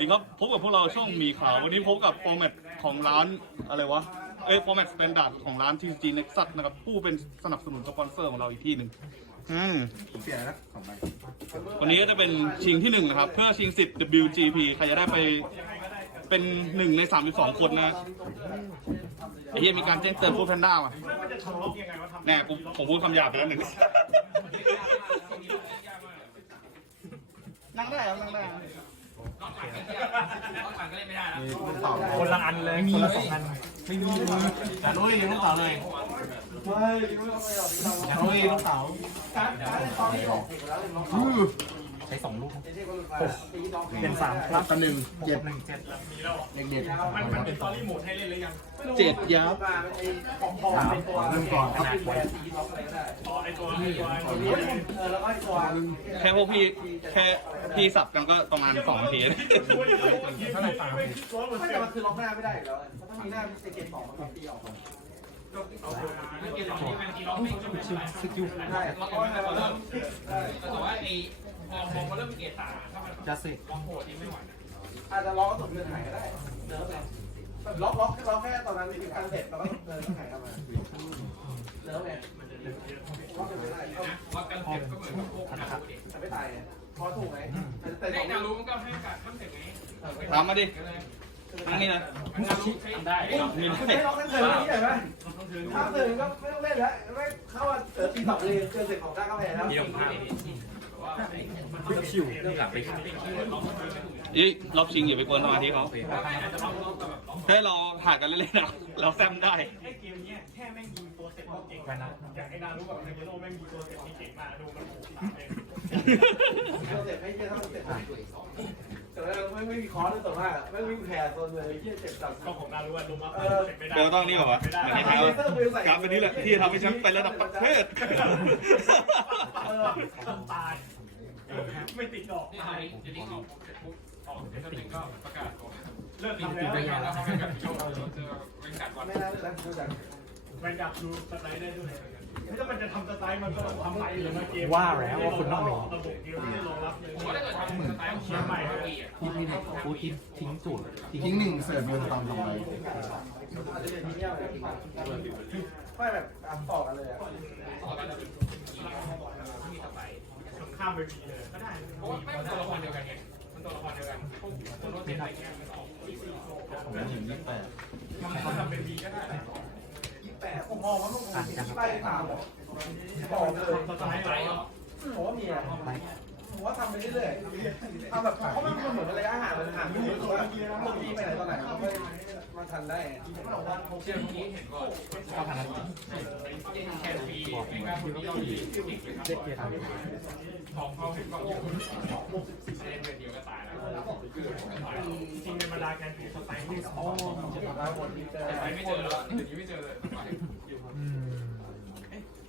ดีครับพบกับพวกเราช่วงมีข่าว วันนี้พบกับฟอร์แมตของร้านอะไรวะเอฟฟอร์แมตสแตนดาร์ดของร้านทีจีเน็กซันะครับผู้เป็นสนับสนุนสปอนเซอร์ของเราอีกที่หนึ่งอืมเปลี่ยนนะของใวันนี้ก็จะเป็นชิงที่หนึ่งนะครับ เพื่อชิงสิท WGP ใครจะได้ไปเป็นหนึ่งในสามสิบสองคนนะไอ้เหี้ยมีการเจ้งเติมนพูดแพนด้าว่ะแน่ผมพูดคำหยาบไปแล้วหนึ่งนั่งได้เหรอนั่งได้นีคนละอันเลยคนละสองอันไม่มีแต่ลุยต่อ้ยลต่อเลยลุยต่อการการต่อารที่หกการกการารท่หก่หก่ใช้สองลูกเป็นสามครับตัวหนึ่งเจ็ดหนึ่งเจ็ดแล้วมีแลเด็กเด็ดมันมันเป็นตอรี่โหมดให้เล่นเลยยังเจ็ดยับสามเริ่มก่อนครับขนาดสีท็อปอะไรก็ได้ต่อไอ้ตัวน้แล้วก็ไอ้ตัว แค่พวกพี่แค่พี่สับกันก็ประมาณสองทีถ้าไหนฟังไม่แต่มันคือล็อกหน้าไม่ได้แล้วถ้ามีหน้ามีเจ็ดสองมันตีออกสกิลได้แต่ว่าไอ้มองมองเริ่มมีเกตตาจะสิลองโหดนี่ไม่ไหวอาจจะล็อกสดเดือนไหนก็ได้เลิรฟเลยล็อกล็อกล็อกแค่ตอนนั้นมีการเสร็จเราก็เดินข้างไหนเข้ามาเลิรฟเลยมันจะเนิรฟเยอว่าการเสร็จก็เหมือนกับโคกนะครับจะไม่ตายพอถูกไหมแต่แต่รู้ก็ให้การทั้งเสร็จไหมทำมาดิอันนี้นะใชได้ไม่ได้ต้องเล่นเสริที่ไหนไถ้าเสริก็ไม่ต้องเล่นแล้วไม่เข้าว่าตีสองเลยเจอเสร็จของก้าวเข้าไปแล้วชิ่องรอบชิงอย่าไปกวนสมาธิเขาให้เราหากันเล่นๆนะเราแซมได้แค่แม่งยิตัวเสร็จก็เก่งอยากให้ดารู้แบบเซนโยโน่แม่งยิตัวเส็จนี่เก่งมาดูมันโหดเาเสรไม่ไม่มีคอสเลยตัวแรกไม่มีแผ่ตัเลยไอ้เเจ็บสัตว์ของน่ารู้ว่าดูมาเป็ดเดี๋ยวต้องนี่หรอวะไม่ได้ครับกรานี่แหละที่ทำให้ฉันเป็นระดับประเทศตายไม่ติดดอกเลียกออดี๋ยวกัวแล้วไม่กลจะไม่กลับกนไม่ด้แลยวไม่ตลับดูไลได้ด้วยไ่ต้องมันจะนนะกมว่าแล้วว่าคุณหมื่นต้องเชียรใหม่คิดนี่แหละกูคดทิ้งจุดทิ้งหนึ่งเสิร์ฟเงินตังค์ทำไม่แบบต่อกันเลยอ่ะข้ามไปเลยก็ได้ เพราะว่าม่เป็นตัวละครเดียวกันไงม่นตัวละครเดียวกันตัเป็นอะไรเงีนี่สิมเห็นยแปดผมมองว่าลูกงมที่ไปตามดตบอกเลยตมว่ามีอะไรผมว่าทำไปเรื่อยๆทำแบบเพราะมันเหมือนอะไรอาหารมันหาไม่เจอว่ารคนที่ไปไหนตอนไหนเขาไปมาทันได้ที่เราว่าเชื่อตรงนี้เห็นก่อนเขาทันไล้วเจ๊แค่ฟีเป็นการคุณต้องยอมีเจ๊เกียทำของเขาเห็นก่อนของผมเซ็นเดียวก็ตายแล้วจริงเป็นเวาแคนฟีสตล์ที่สองจะทำหมดแต่ไม่เจอแล้วี๋ยวนีไม่เจอเลย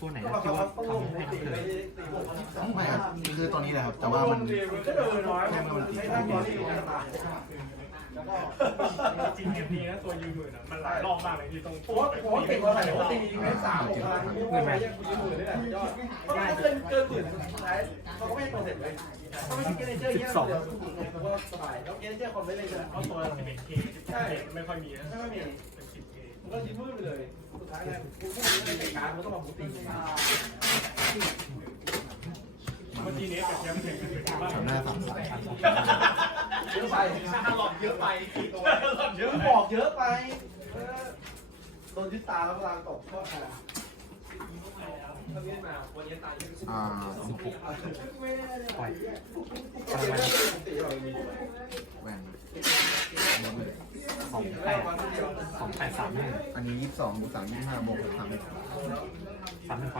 ตัวไหนที่ว่าทำให้เกิดไม่ครับคือตอนนี้แหละครับ แต่ว่ามันแค่เมื่อวันที่ตัวยืมนนะมันหลายรอบมากเลยที่ตรงโค้ดโค้ดติดอะไรติดแค่สามหมื่นไหมเพราะมันเกินเกินหมื่นสุดท้ายเขาก็ไม่ให้โปรเซ็ตเลยเขาไม่ใช่เกเรเจอร์เยอะเลยเขาก็สบายแล้วเกเรเจอร์คนไม่เลยนะเขาตัวเราเป็นเกคใช่ไม่ค่อยมีนะไม่ค่อยมีเป็นสิบเกก็ยิ้มมืดไปเลยหน้าสามสายเยอะไปหลอดเยอะไปตัวหลอดเยอะบอกเยอะไปโดนยึดตาแล้วกำลังตกข้อหาอันนี้ยี่สองสามยี่ห้าโมกสามสามเป็นไฟ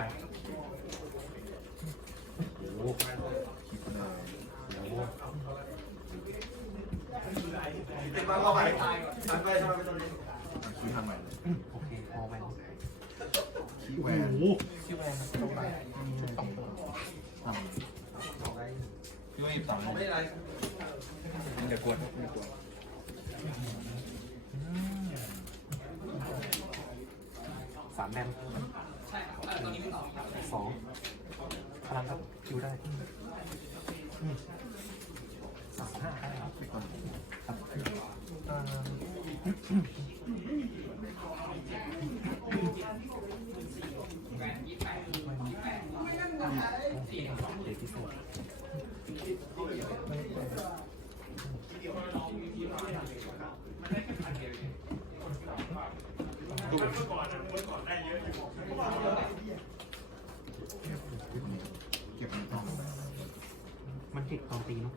โอ้ิดนานโอ้ยเป็นมาเข้าไปตายไปทำไมเป็นตัวเล็กคิดทำไมี่แวนชื่อแวนชุดต่อมยี่สิบสองไม่ไรมันจะกวนสามแบมสองพลังครับคิวได้สามห้าครับไปก่อนมอนเก็บตอนตีเนาะ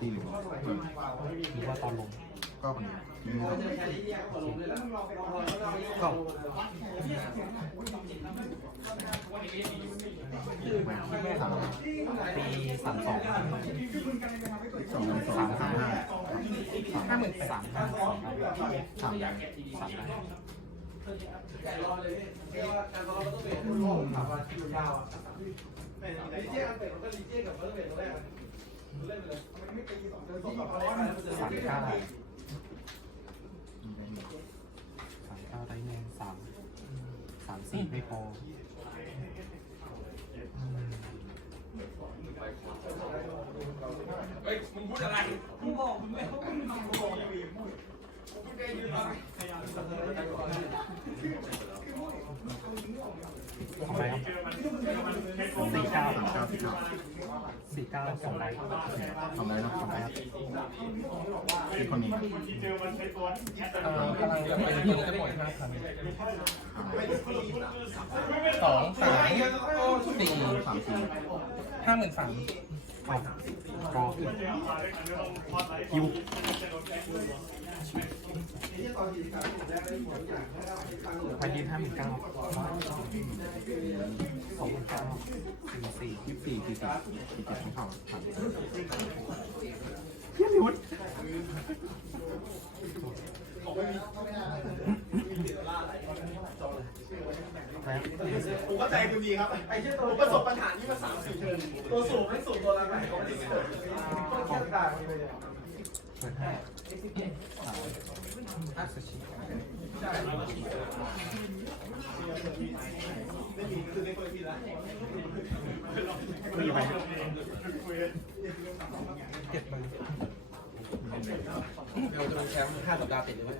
ตีหรือีว่าตอนลมก็มันเนี่ยก็ตีสามสองสามสองสามสองห้าห้าหมื่นสามพันสองพันสามพันสามสิบเก้าสามสิบเก้าได้เงินสามสามสี่ไม่พอเฮ้ยมึงพูดอะไรกูบอกมึงไม่เขาพูดมึงบอกอย่างนี้มึงกูไม่ได้ยินอะไรทำไมสี่เก้าสี่เก้าสี่เก้าสี่เก้าสองไลน์ทำไมนะทำไมครับคนนี้เออสองสามสี่สามสี่้าหมื่นสามรก็ยูพันยี่ห้าหมื่นเก้าสองหมื่นเก้าสี่สี่ยี่สี่สี่สี่สี่สองสองสองยี่สิบใจคุณดีครับ ไอ้เจ้าตัวประสบปัญหานี้มาสามสี่เดือนตัวสูงไม่สูงตัวอะไรของที่สุดต้องแค่ตายไปเลยเก็บมาเราจะมีแชมป์ห้าสัปดาห์ติดหรือไม่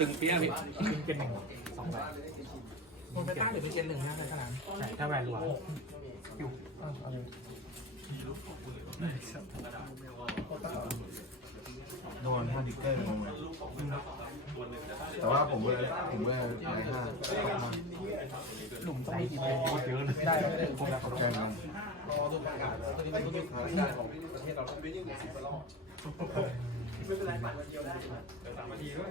ตึงเปี้ยพี่ขึ้นเกณหนึ่งสองแบบมันไป็นต้งหรือเป็นเกณหนึ่งนะในสนามใช่ถ้าแบนรัวอยู่เอาเลยโดนห้าดิเกอร์ลงเลยแต่ว่าผมเ่ยผมเลย่ม่ห้าหลุมใต้ดินเยอะเลยได้เลยผมได้ขอบใจนะไม่เป็นไรปั่นวันเดียวได้สามนาทีด้วย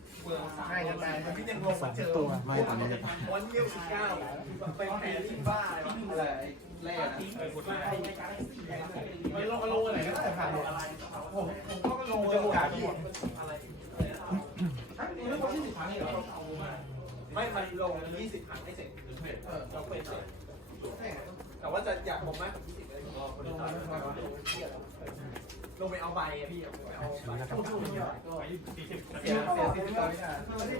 ไม่ตอนนี้จะไปวันที่เ19ไปแผลที่บ้าที่นี่เลยแรกไปลงมาลงอะไรก็ได้ผ่านผมผมก็ลงจะโอกาสที่หมดทั้งนี้ไม่พอที่สิบครั้งเลยเราเอาไม่ไม่พันลง20ครั้งไม่เสร็จเราเปิดเสร็จแต่ว่าจะอยากผมไหมลงมายงเสร็จลงไปเอาใบพี่ลงไปเอาใบก็ไปสี่สิบไม่ได้เราไม่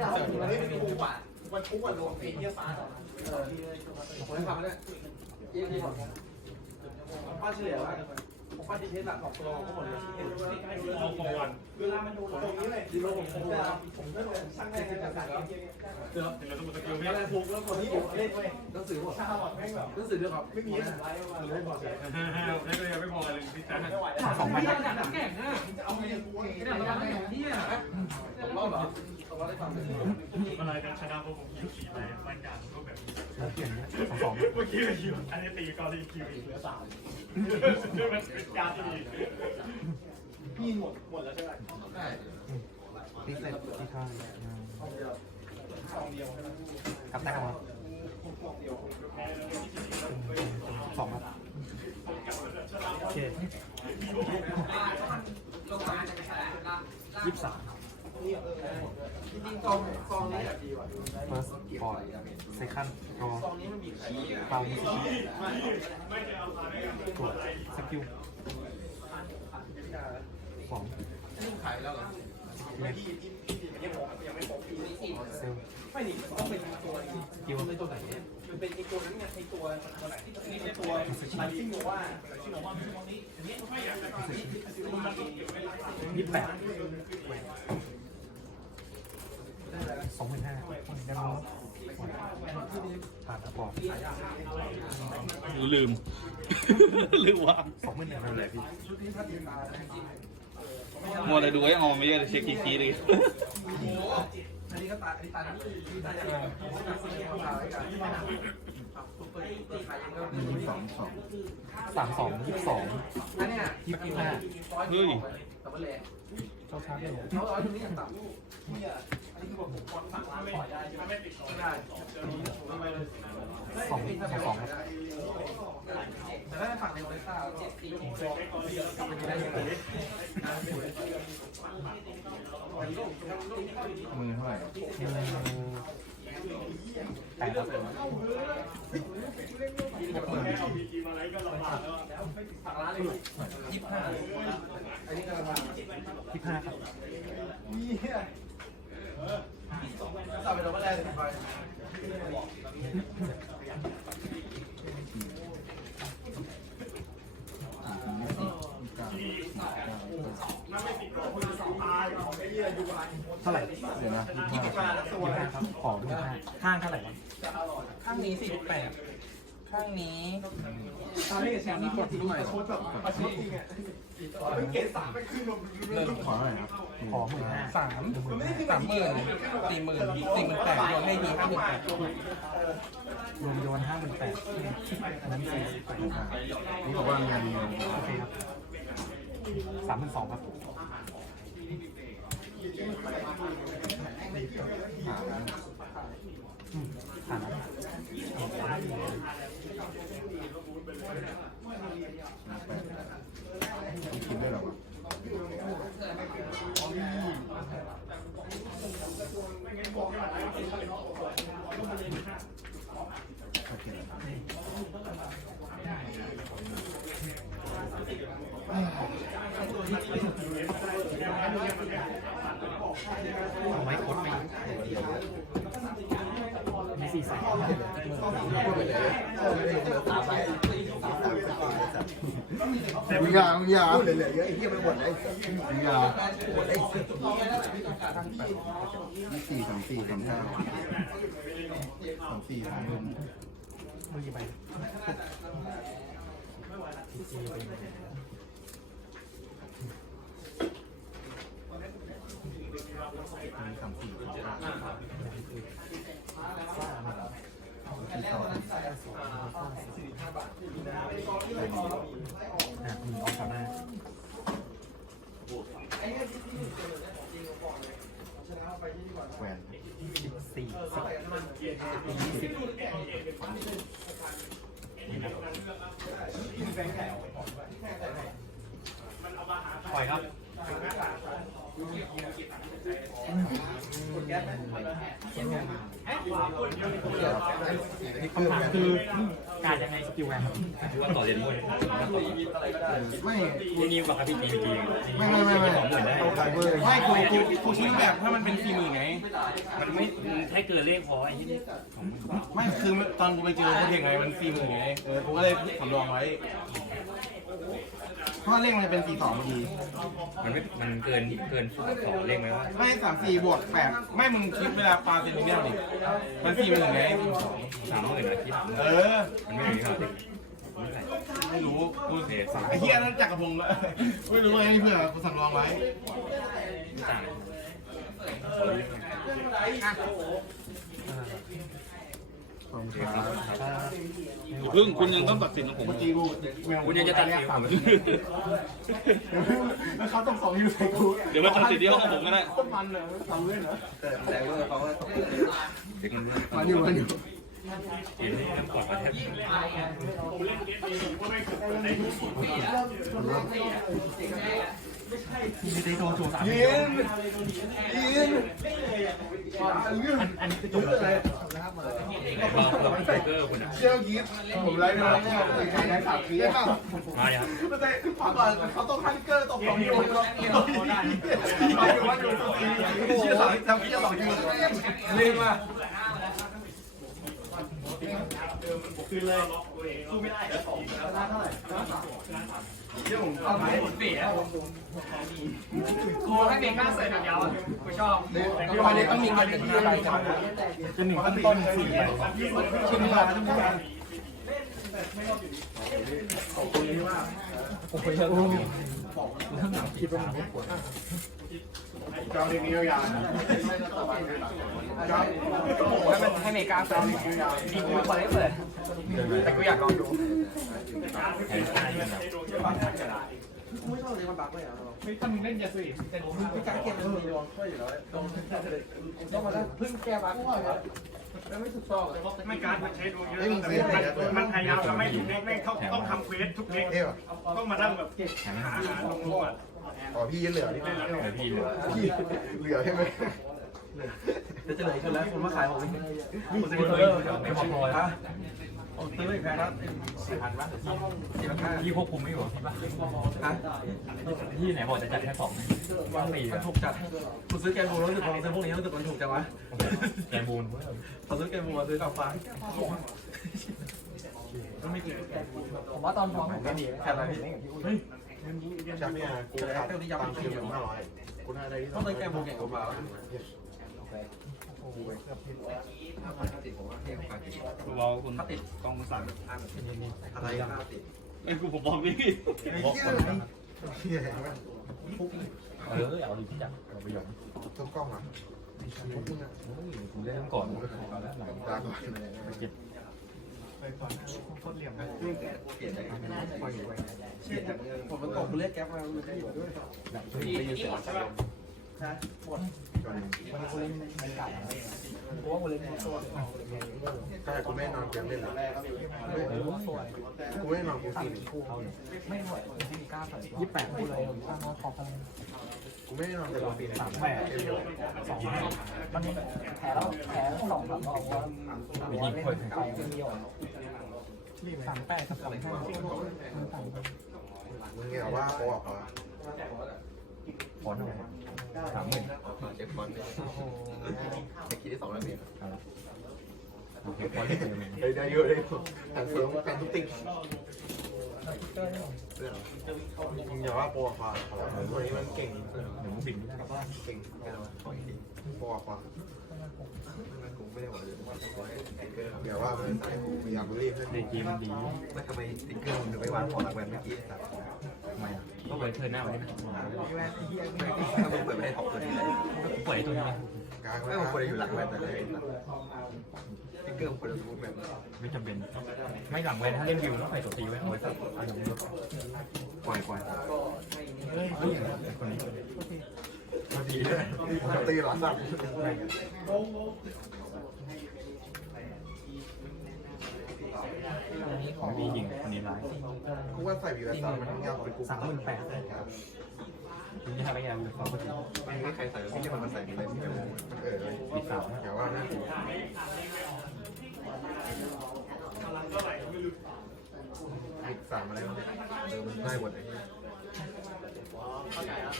ได้ปูอ่ะวันปูอ่ะลงปีนีเหี่ยยี้าเฉลีปฏ่เทศหลักสองตัวก็หมดเลยที่เห็นเราประวันเวลามันดูตรงนี้เลยที่เราผมผมก็เลยสร้างแรงจากการเจอเห็นแล้วทุกคนตะเีไม่ได้ถูกแล้วคนนี้ผมเล่นด้วยหนังสือว่ะชาบอดแม่งแบบหนังสือด้วครับไม่มีไร่ะเล่นอดให่ไม่เลยไม่พอเลยพี่แจ็คสองใบแข่งนะจะเอไงเนี่ยเนี่ยเราแข่งเี่ยผมรอดเหรออะไรกันชนะพวกผมคิวสีไปบรรยากาศก็แบบเปลี่ยนเนี่ยองเมื่อกี้เป็นคิวอันนี้ตีก็ได้คิวอีกเหลือสามเป็นการตีพี่หมดหมดแล้วใช่ไหมได้ติ๊กเซ็ตที่ข้างกองเดียวกับแต้มวะสองโอเคยี่สิบสามเฟิร์สบอยเซคันด์โกลฟาวล์ตัวสกิลของนี่ขายแล้วเหรอยังไม่ครบยไม่ครเซลไม่ดต้องเป็นตัวนี้ตัวไหนตัวไหนมันเป็นตัวนั้นไงไอตัวตัวไหนที่ตัวนี้ไม่ตัวมันชื่อวอวว่านี้นี่ไม่อยากตัวนี้ยี่แปดลืมลืมว่าสองไมื่เนี่ยเป็นไรพี่มัวแต่ดูไอ้องไม่ได้เช็คกี่กี้เลยสามสองยี่สองยี่สิบห้าเฮ้ยเขาช้าเลยเขาอยู่นี่องสางต่ำไมสองไอ้ที่สองผมก่อนสั่งร้านต่อได้ไม่ติดต่อได้สองสองບໍ່ງ່າຍເຂົ້ท่าไหร่เดี๋ยวนะยี่สิบแปดของทุกท่านข้างเท่าไหร่ครับข้างนี้สี่สิบแปดข้างนี้ข้างนี้แชมป์มี่กดดูหน่อยโคตรแบบประชดจนไปขึ้นลงเรมขอเท่าไหร่ครับขอหมื่นสามสามหมื่นสี่หมื่นสี่หมื่นแปดโยนให้ดีห้าหมื่นแปดรวมโยนห้าหมื่นแปดนั้นสี่สิบแปดนี่บอกว่าเงินโอเคครับสามหมื่นสองครับไม่งั้นบอกกันหลายรอบแล้วเนาะเอาไม้กดไปมีสีสันแต่มีอย่างมีอย่างเหลืเยอะไอ้เที่ยวไปหมดเลยมีอย่างหมดเลยสี่สองสี่สองห้าสองสี่สองหนึคือ การยังไงสติวแวว่ต่อเรียนด้วยไม่ยีกว่าครับพี่จริงไม่ไม่ไม่ไม่ไม่ไม่ไม่คุยคุ่ชื่อแบบถ้ามันเป็นฟีมีไง มันไม่ถ้่เกิดเลขพอไอ้ที่ไม่ คือตอนกูไปเจอเขาเพียงไงมันฟีมีไงเออกูก็เลยสำรองไว้พราะเลขมันเป็นสี่สองพอดีมันไม่ มันเกิน เกินสองเลขไหมว่าไม่สามสี่บวกแปดไม่มึงคิดเวลาปลาเซนติเมตรดิมันสี่หมื่นไงสองสามหมื่นอะคิดเออ มันไม่มีเท่าไหรไม่รู้ตู้เสียสายเฮียนั่นจักรพงษ์ละไม่รู้ว่าไงเพื่อนกูสั่งรองไว้พึ่งคุณยังต้องตัดสินของผม คุณยังจะตัดสินของผมเขาต้องสองอยู่ใค่กูเดี๋ยวมาตัดสินเที่หองของผมก็ได้ ต้นมันเหรอทำเล่นเหรอ แต่ว่าเขาเด็กมันอยู่มันอยเล่นเกนี้ก่เนในทุสุดที้วไม่ใช่ไม่ใช่ตัวโชว์สามยืนยืนยืนยืนอะไรเชี่ยวยิปผมไล่นะผมใส่ไข่ในสามทีได้ป่ะมาอย่างมาแต่ผ่านก่อนเขาต้องทันเกอร์ตกสองทีตกสองทีไปอยู่ว่าอยู่สองทีเชี่ยวสามทำเชี่ยวสองทีลืมอ่ะคืนเลยสู้ไม่ได้แล้วสองแล้วได้เท่าไหร่เอาไปเสียัคให้เมก้าเสร็จแล้วกูชอบเดี๋ยววันนี้ต้องมีการที่อะไรจะจะหนึ่งขั้นต้นสี่ชิมีาทั้งหมดไม่ชอบอยู่นี่ขอบคุณมากโอ้ยโอ้ยบอกว่าคิดว่ามันไม่ปวแล้วมันให้เมกาเปิดีกูไม่ควรให้เปิแต่กูอยากลองดูไม่ชอบเลยมันบักเลยอ่ะไม่ถ้งเล่นยาสีแต่ผมไม่กล้าเก็บเลยต้องมาแล้วเพิ่งแก้บักไม่การมันใช้ดวงเยอะมันพยายามจะไม่ถูกเม่นเล่เขาต้องทำเควสทุกเล่ต้องมาดั้งแบบเก็บหาลงโทษหรอพี่เหลือนี่เหลือพี่เหลือใช่ไหมจะเหลยกันแล้วคนมาขายของมันจะมีเทอระเรอรไม่พอเลยฮะเทอร์เรอร์แพงคสี่พันบาทสี่พันที่ควบคุมไม่อยู่หรอที่ไหนบอกจะจัดแค่สองว่างปีถูกจัด คุณซื้อแกงบูนรู้สึกมองซื้อพวกนี้รู้สึกมันถูกจังวะแกงบูนเขาซื้อแกงบูนซื้อกับฟ้าผมว่าตอนฟ้องมกดีแค่ไหนเฮ้เงี้ยจะเ่ยกูได้เพิ่ม่ยังไม่เพิ่มอยู่ห้าร้อยกูได้ได่ต้องได้แก้บุกแก่งกว่าโอ้ยเสื้อผิดติดผมว่าเท่ากันติดคุณติดกองส่มอะไรครับไอู้ผมบอกพี่ไอกคนี่แหงกันเออเอาดิี่จักไป่อนต้องกล้องอ่ะไม่ใช่พวกมึงอ่ะมึงอ่ได้ตั้งก่อนกูได้ตั้งก่อนแล้วหนก่อนผมมันตกเล็กแก๊ปมาอยู่ด้วยที่หมดใช่ไหมหวดม่อนหนึ่งปีไม่ได้เล่นไม่กลับเลยตวกูเล่นนอนเกมเล่นหรอไม่ไม่นอนกูเล่นไม่หวยไม่มีกล้าใส่ยี่แปดกูเลยตั้งนอนขอบเลยกูไม่นอนเกมปีสามแปดสองสองแผลแล้วแผลสองสามรอบว่าไม่ยิงคนไปเดียวสามแปดกับสองแปดมึงเหรอว่าโอ้โหฟอนต์เท่ไหร่สามหมื่นเจ็คฟอนต์เนี่ยคิดได้สองร้อยเมตรได้เยอะเลยทั้งเสริมทั้งทุกติ่งอย่าว่าโปรกวาตัวนี้มันเก่งหนูบินกลับ้านเก่งแค่ไหนโปรกว่าเดี๋ยวว่าเันใส่กอยากรีบเ่นดีมดีไม่ทำไมติ๊กเกอร์มันไปวางของรางวัลเมื่อกี้ทำไมอ่ะต้อไเทินหน้าไว้ไม่ได้ทอไมไม่ไดไม่ได้ทำไมไม่ได้ทำไม่ได้ทำไมไม่ได้ทำไมม่ได้ทำไมไม่ไดทำไมไม่ได้ทำมไม่ไไมไม่ได้ทำไมไม่ได้มไ่ได้้ทำไมไ่ได้ทำไมไม่ได้้ทไม้ทำไ่ไไม่ของคนอยู่หลังแว่นแตเลยพี่เกิ้ลคนจะพูดแบบไม่จำเป็น ไม่หลังแว่นถ้าเล่นวิวต้องใส่ตัวตีไว้เอาไว้สักอันหนึ่งก่อนก่อนเฮ้ยคนนี้มาตีเลยจะตีหลังสักคนนี้หญิงคนนี้ร้ายคกูว่าใส่วิวแส่มมันต้องยาวเป็กูสามหมื่นแปดมีอะไรอย่างเงี้ยไม่ใครใส่ไม่ใช่มันใส่ไปเลยที่จะมีสาวแต่ว่าน่ากลัวพลังก็ไหลไม่รู้สมมันง่ายกว่าไหนเข้าใจแล้ว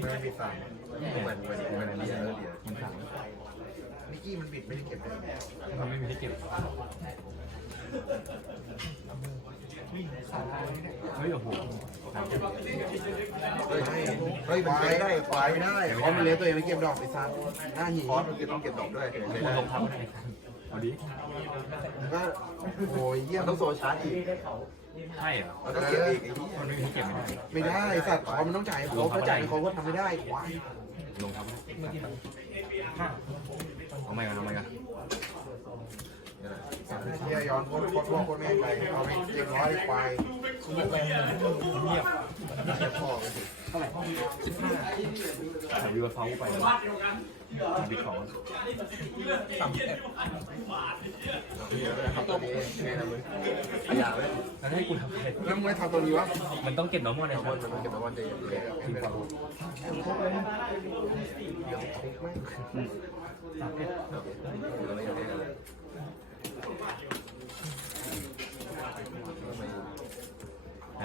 ไม่ได้ปิดสามเหมือนเหมืนเหมือนเดียร์เดียรมันสามนี่กี้มันปิดไม่ได้เก็บเลยมันไม่มีที่เก็บเฮ้ย โอ้โหเฮ้ยเฮ้ยมันได้ไฟได้เพราะมเลี้ยงตัวเองไม่เก็บดอกไปซะหน้าหราะมันจะต้องเก็บดอกด้วยเลยลงทับเอาดิก็โอ้ยเยี่ยมต้องโซช้าอีกใช่เหรอต้เก็บอีกไม่ได้ไม่ได้สัตว์ขอมันต้องจ่ายเขาเขาจ่ายอเขาทำไม่ได้ควายลงทำบอาไม่กันเอาไม่กันเียย้อนพ้นพ้นพวกนี้ไปเอาองเก็บน้อยไปเงียบเงียบพอเท่าไหร่ใส่ยูราฟ้าไปแี้วทำบิ๊กของทำเงียบตัวเองแค่นั้นเลยอยากไหมแล้วให้กูทำอะไรแล้วมึงไม่ทำตัวนี้วะมันต้องเก็บน้องมอในห้องมันเก็บน้องมอนเดียร์ที่ฝาบุญเดี๋ยวเก็บไหม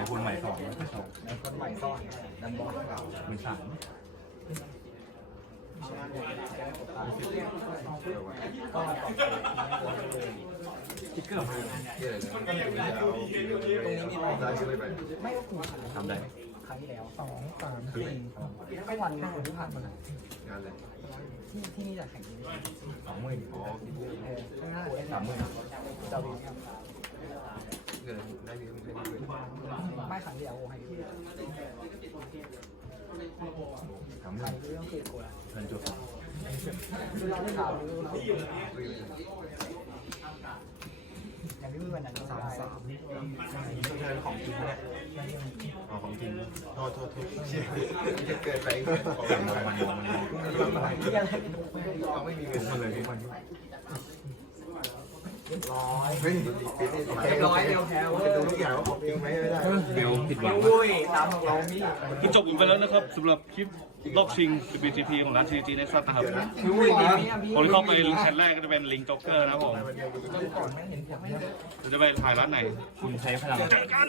คนใหม่สอนคนใหม่สอนดันบอลเ่าเหมือนสามคิดกือบเลยคิดเกืไม่ก็คุณทำได้ครั้งที่แล้วสองสามสี่ไม่วันนี้คนที่ผ่านมางานเลยที่ที่นี่จะแข่งสองหมื่นอ๋อสามหมื่นสามหมื่นเจ้าดีไม่ใสั่งเดียวโอ้ให้พี่ทำไมเรื่องเคยโกรธเงิดจบคือเรา้่าวจู้แล้วยังไม่อวันนั้นสามสามนี่ใของจริงแหละไม่่ของจริง โทษโทษโทษจะเกิดไปของจริงมันมันนมันมันมันมนมันมันมันมนมันมันมันมนมันมันมันมนมันมันมันมนมันมันมันมนมันมันมันมนมันมันมันมนมันมันมันมนมันมันมันมนมันมันมันมนมันมันมันมนมันมันมันมนมันมันมร้อยเดียวแถวเดีทุกอย่างเขาออกจริงไหมไม่ได้เดียวผิดหวังตามของเรามีที่จบอยูไปแล้วนะครับสำหรับคลิปลอกชิง BTP ของร้าน CTT ในสัปดาห์นี้ผที่เข้าไปแชทแรกก็จะเป็นลิงจ็อกเกอร์นะผมจะไปถ่ายร้านไหน คุณใช้พลังจักาน